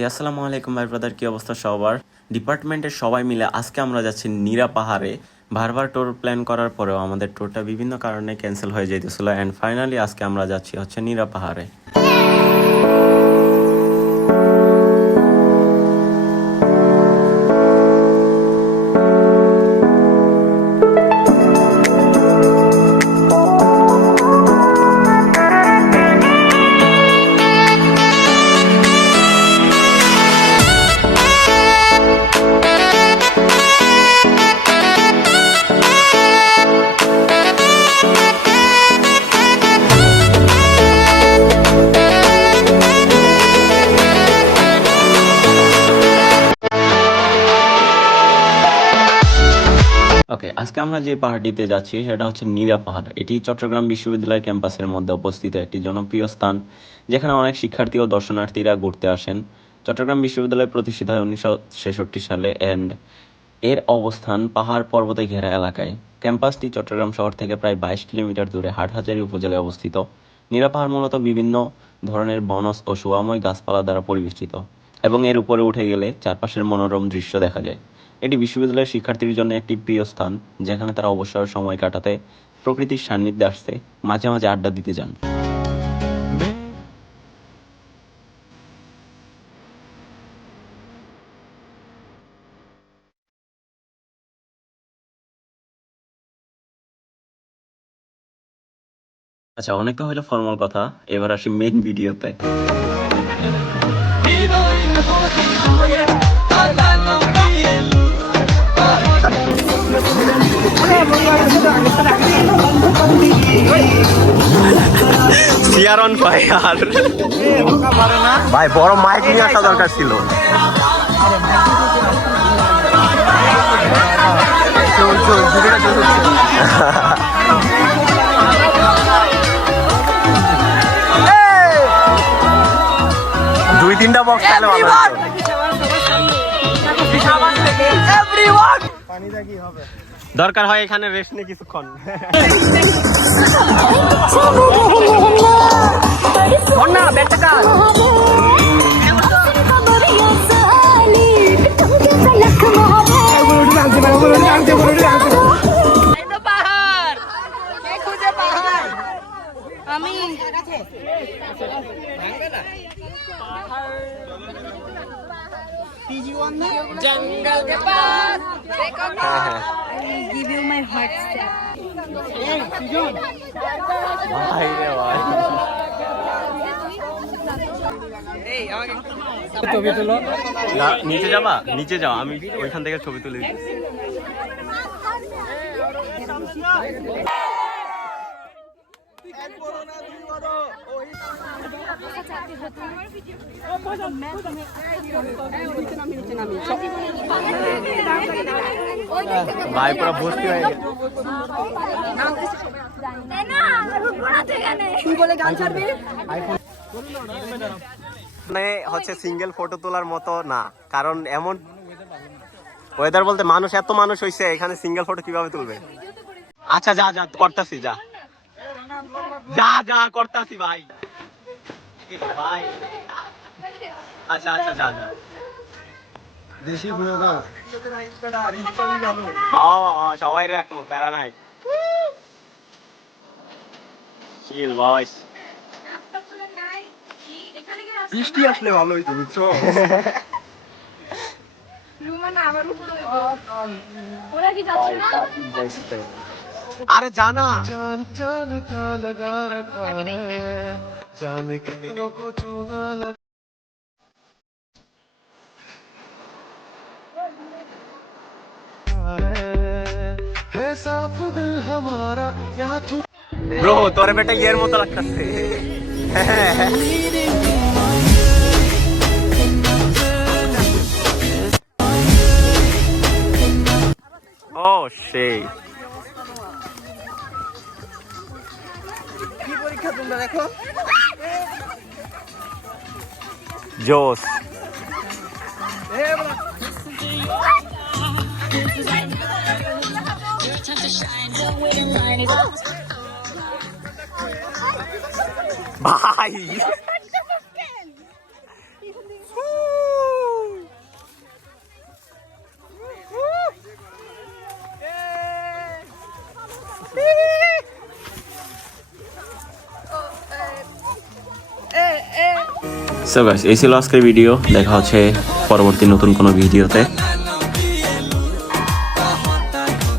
আসসালামু আলাইকুম ভাই ব্রাদার, কি অবস্থা সবার? ডিপার্টমেন্টের সবাই মিলে আজকে আমরা যাচ্ছি নীরা পাহাড়ে। বারবার ট্যুর প্ল্যান করার পরেও আমাদের ট্যুরটা বিভিন্ন কারণে ক্যান্সেল হয়ে যাইতেছিল, অ্যান্ড ফাইনালি আজকে আমরা যাচ্ছি নীরা পাহাড়ে। ওকে, আজকে আমরা যে পাহাড়টিতে যাচ্ছি সেটা নীরা পাহাড়। এটি চট্টগ্রাম বিশ্ববিদ্যালয় ক্যাম্পাসের মধ্যে অবস্থিত একটি জনপ্রিয় স্থান, যেখানে অনেক শিক্ষার্থী ও দর্শনার্থীরা ঘুরতে আসেন। চট্টগ্রাম বিশ্ববিদ্যালয় প্রতিষ্ঠিত হয় 1966 সালে, অ্যান্ড এর অবস্থান পাহাড় পর্বতে ঘেরা এলাকায়। ক্যাম্পাসটি চট্টগ্রাম শহর থেকে প্রায় 22 কিলোমিটার দূরে হাটহাজারী উপজেলায় অবস্থিত। নীরা পাহাড় মূলত বিভিন্ন ধরনের বনজ ও শোভাময় গাছপালা দ্বারা পরিবেষ্টিত, এবং এর উপরে উঠে গেলে চারপাশের মনোরম দৃশ্য দেখা যায়। এটি বিশ্ববিদ্যালয়ের শিক্ষার্থীর জন্য একটি প্রিয় স্থান, যেখানে তারা অবসর সময় কাটাতে, প্রকৃতির সান্নিধ্যে আসতে, মাঝে মাঝে আড্ডা দিতে যান। আচ্ছা, অনেক তো হইলো ফর্মাল কথা, এবার আসি মেইন ভিডিওতে। সিয়ার অন ফায়ার ভাই, বড় মাইক নিয়ে আসা দরকার ছিল। দুই তিনটা বক্স তাহলে ভালো হতো। দরকার হয় এখানে রেস্ট নিয়ে কিছুক্ষণ। जंगल के पास देखो ना, give you my heart step. ভাই রে ভাই, এই আমাকে ছবি তুলো। না, নিচে যাবা? নিচে যাও, আমি ওইখান থেকে ছবি তুলে দিই। ভাই পুরো ভর্তি হয়ে গেছে। মানে সিঙ্গেল ফটো তোলার মতো না, কারণ এমন ওয়েদার বলতে এত মানুষ হয়েছে, এখানে সিঙ্গেল ফটো কিভাবে তুলবে? আচ্ছা, যা যা করতাছি, যা যা যা করতাছি ভাই। ভাই আচ্ছা আচ্ছা, যা যা। দেশি ঘুরে দাও। সবাই রাখো, প্যারা নাই। চিল বয়স। বৃষ্টি আসলে ভালো হইতো, বুঝছো? আরে জানা ব্রো, তোর বেটা ইয়ের মতো লাগতেছে। ও সেই কি পরীক্ষা তোমরা দেখো? জোস। ভাই সো গাইস এই ছিল আজকের ভিডিও, দেখা হচ্ছে পরবর্তী নতুন কোনো ভিডিওতে।